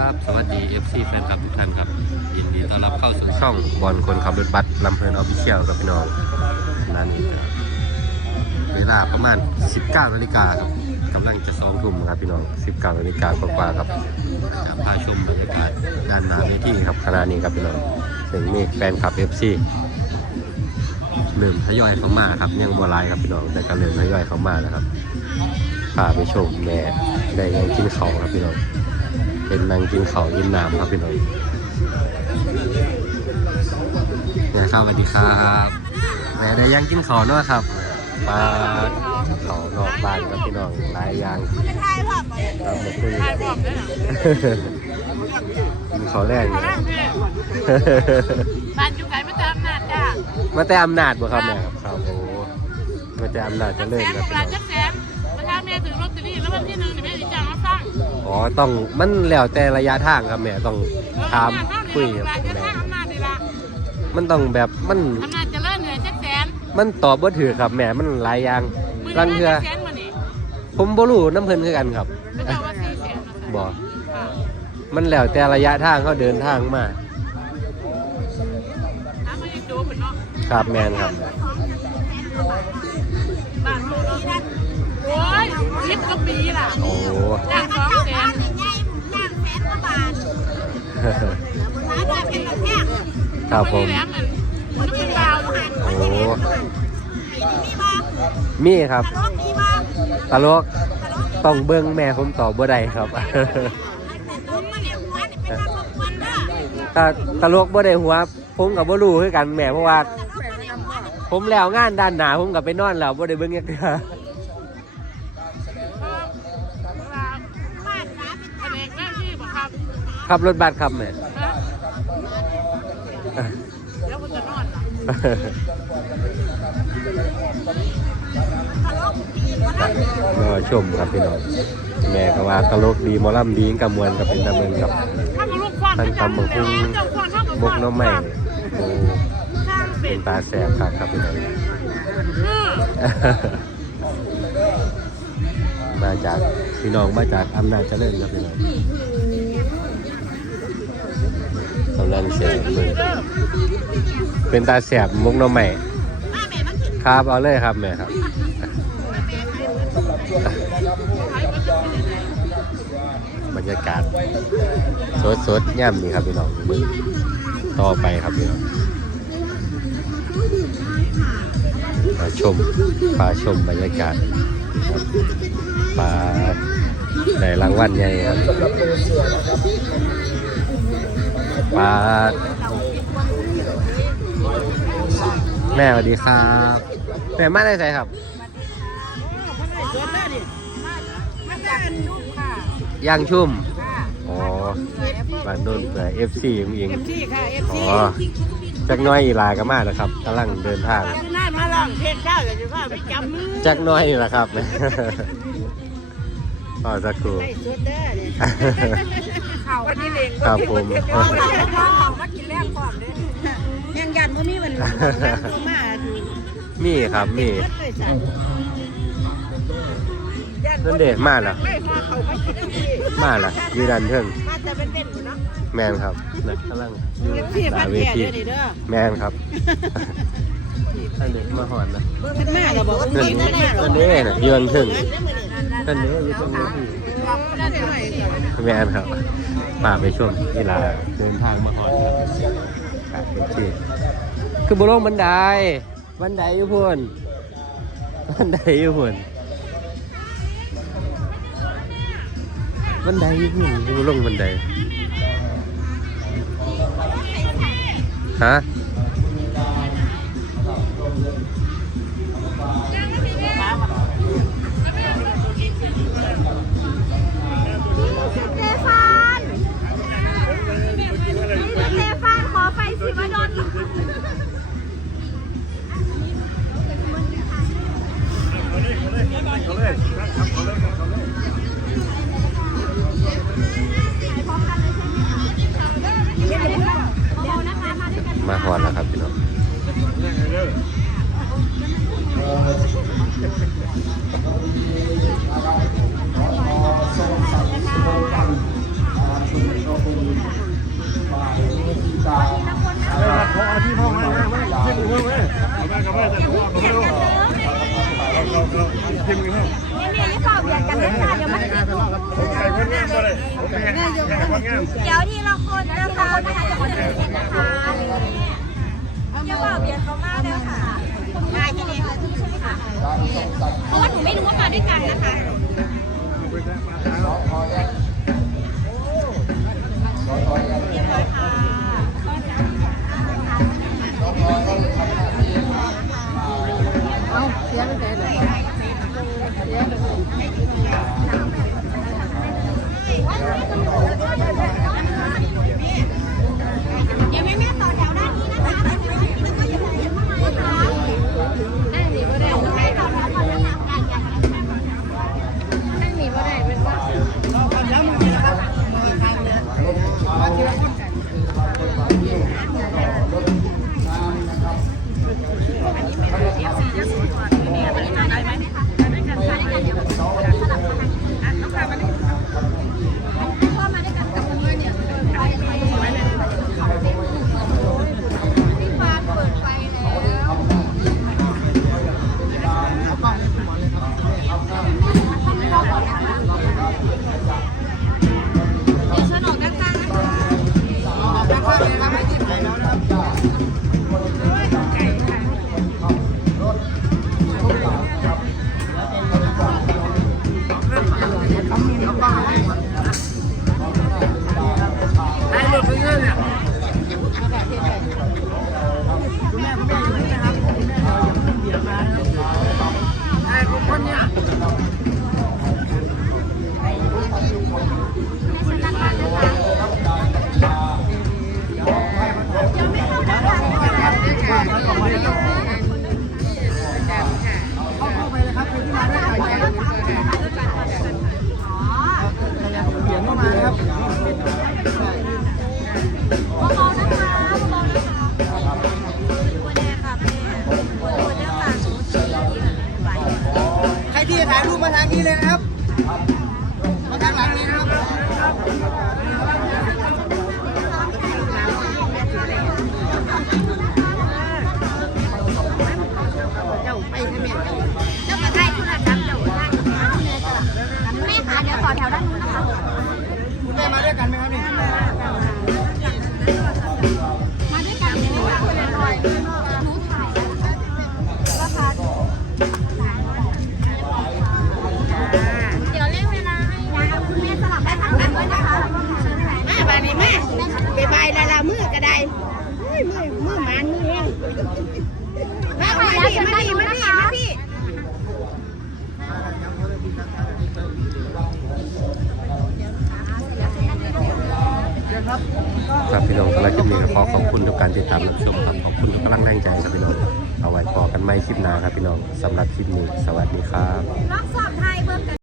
ครับสวัสดี FC แฟนคลับทุกท่านครับ ยินดีต้อนรับเข้าสู่ช่องบอลคนขับรถบัสลำเพลินออฟฟิเชียลกับพี่น้องนั่นเวลาประมาณ 19นาฬิกาครับกำลังจะสองทุ่มครับพี่น้อง 19นาฬิกากว่าๆครับจะพาชมบรรยากาศด้านหน้าเวทีครับขณะนี้ครับพี่น้องถึงมีแฟนคลับ FC เริ่มทยอยเข้ามาครับยังบัวลายครับพี่น้องแต่ก็เริ่มทยอยเข้ามาแล้วครับพาไปชมแม่ได้ยังกินเขาวครับพี่น้อง เป็นนางกินเขาวกินน้ำครับพี่น้องเนี่ยครับสวัสดีครับแม่ได้ยังกินเขาวเนาะครับปลาเขานอกบ้านครับพี่น้องหลายอย่างตามมาคุยถ่ายบอกด้วยเหรอกินเขาวแรกเขาล่างพี่บ้านอยู่ไกลไม่ตามนาดจ้ามาแต่อำนาจบ่ครับแม่ครับครับโอ้มาแต่อำนาจเจะจักแสเล่นนครับ อ๋อต้องมันแล้วแต่ระยะทางครับแม่ต้องถามคุยกับร้านจะแม่สร้างอำนาจดีละมันต้องแบบมันอำนาจเจะเลิ่นเหนื่อยจักแสนมันตอบบ่ถือครับแม่มันหลายอย่างมือลังนี้เทือจักแสนมานี่ผมบ่รู้น้ำเพิ่นคือกันครับไม่เจ้าว่าสี่แสนมาบ่ค่ะมันแล้วแต่ระยะทางเขาเดินทางมาน้ำมันยังดูเหมือนเนาะครับแมนครับบ้านโมโนโอ้ยสิบกว่าปีล่ะโอ้จ้างสองแสนครับผมนแหลมมันมันเป็นดาวอยู่โอ้มีครับตลกต้องเบิ่งแม่ผมตอบบ่ได้ครับถ้าตลกบ่ได้หัว ผมกับบ่รู้คือกันแม่เพราะว่า ผมแล้วงานด้านหน้าผมกับไปนอนแล้วบ่ได้เบิ่งยักเขับรถบัสครับแม่ฮะเดี๋ยวคุณจะนอนเหรอก็ชมครับพี่น้องแม่ก็ว่าตลกดีหมอลำดีกับมวลกับเป็นตะเมืองครับถ้ามาลูกควันท่านตำบักหุ่งเจ้าควันเท่ากับมกหน้ำใหม่โอ้ข้างเป็เป็นนตาแสบครับครับพี่น้องอืมมาจากพี่น้องมาจากอำนาจเจริญครับพี่น้อง กำลังเสียงมือเป็นตาแสบมุกน้ำใหม่ครับเอาเลยครับแม่ครับบรรยากาศสดๆย่ำนี่ครับพี่น้องมือต่อไปครับพี่น้องมาชมพาชมบรรยากาศครับปลาในรางวัลใหญ่ครับ ปลาแม่สวัสดีครับ แม่มาได้ไสครับ ย่างชุ่ม อ๋อบ้านโดนเผื่อ FC เองเองเอฟซีค่ะเอฟอ๋ซีอจักหน้อยอีหลาก็มาแล้วครับกำลังเดินทางน่ามาลองเพลงเจ้าเลยจะว่าไปจำมือจักหน้อยนี่แหละครับต่อสักครู่สุด เด้อเนี่ยเขาวันนี้เองครับผมเขามากินแรกก่อนเลยยังยันว่ามีมันมามีครับมีนั่นเด็มาแล้วไม่พอเขาไม่กินที่มาแล้วอยืดันเทิงมาจะเป็นเป็นเนาะแมนครับนั่นกำลังอยู่เอฟซีหพัน้านเวแก่ทีเด้อนี่เด้อแมนครับท่านเด็กมาหอนนะขึ้นมาเราบอกว่านั่นมีนี่แน่นั่นเด้น่ะยืนถึงท่านเด้อยู่ตรงนี้ แมนครับป่าไปช่วงเวลาเดินทางมาหอนครับโอเคคือบนโลกบันไดบันไดอยู่พุ่นบันไดอยู่พุ่นบันไดอยู่พุ่นบนโลกบันไดฮะ มาหอนแล้วครับพี่น้อง เดี๋ยวทีละคนนะคะนะคะจะคนอื่นนะคะอย่าบอกเบียร์เขามากเลยค่ะง่ายทีเดียวใช่ไหมคะเพราะว่าหนูไม่รู้ว่ามาด้วยกันนะคะ ใครที่จะถ่ายรูปมาทางนี้เลยนะครับ มาทางหลังนี้นะครับเจ้าไปทำไมเจ้าเจ้าก็ได้ทุนรับเจ้าได้แม่ค่ะเดี๋ยวต่อแถวด้านนู้นนะคะคุณแม่มาด้วยกันไหมครับนี่ มือหมันมือแห้งมามามาแล้วดิจะมาได้ดิดูมานะดิคะมาดิครับพี่น้องสำหรับคลิปนี้ก็ขอขอบคุณทุกการติดตามรับชมครับขอบคุณทุกกำลังแรงใจครับพี่น้องเอาไว้พอกันไม่คลิปหน้าครับพี่น้องสำหรับคลิปนี้สวัสดีครับ